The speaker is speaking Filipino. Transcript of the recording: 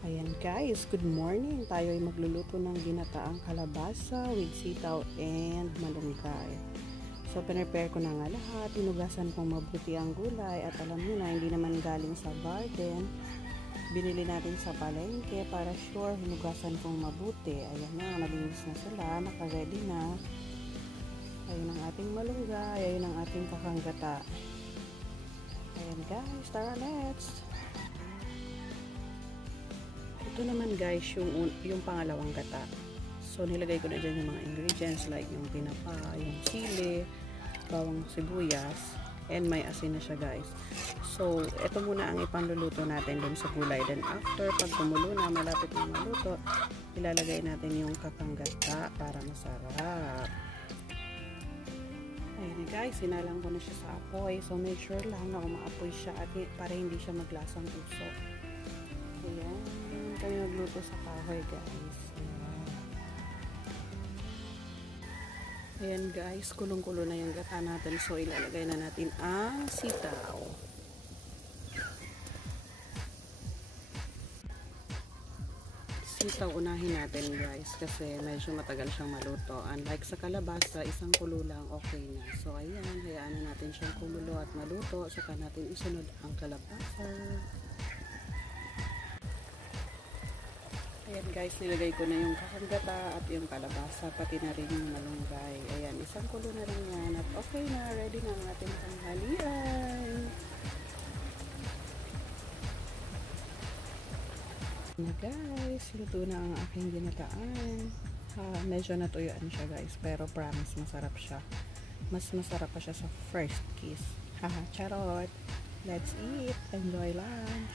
Ayan guys, good morning. Tayo ay magluluto ng ginataang kalabasa with sitaw and malunggay. So, pinrepare ko na nga lahat. Tinugasan kong mabuti ang gulay at alam nyo na, hindi naman galing sa garden. Binili natin sa palengke para sure hinugasan kong mabuti. Ayan na, malinis na sila. Naka-ready na. Ayun ang ating malunggay. Ayun ang ating kakanggata. Ayan guys, tara let's! Ito naman guys, yung pangalawang gata. So, nilagay ko na dyan yung mga ingredients like yung tinapa, yung sili, bawang sibuyas, and may asin na siya guys. So, ito muna ang ipanluluto natin dun sa gulay. Then after, pag kumulo na, malapit na maluto, ilalagay natin yung kakanggata para masarap. Ayun guys, sinalang ko na siya sa apoy. So, make sure lang na umaapoy siya at para hindi siya maglasang uso. Ayan, kami magluto sa kahoy guys. Ayan guys, kulong-kulo na yung gata natin. So, ilalagay na natin ang sitaw. Sitaw unahin natin guys kasi medyo matagal siyang maluto. Unlike sa kalabasa, isang kulo lang okay na. So, ayan, hayaan na natin siyang kumulo at maluto. Saka natin isunod ang kalabasa. Ayan guys, nilagay ko na yung kakanggata at yung kalabasa, pati na rin yung malunggay. Ayan, isang kulo na rin yan at okay na, ready na ang ating tanghalian. Na guys, luto na ang aking ginataan. Medyo natuyuan siya guys, pero promise masarap siya. Mas masarap pa siya sa first kiss. Haha, charot! Let's eat! Enjoy lunch!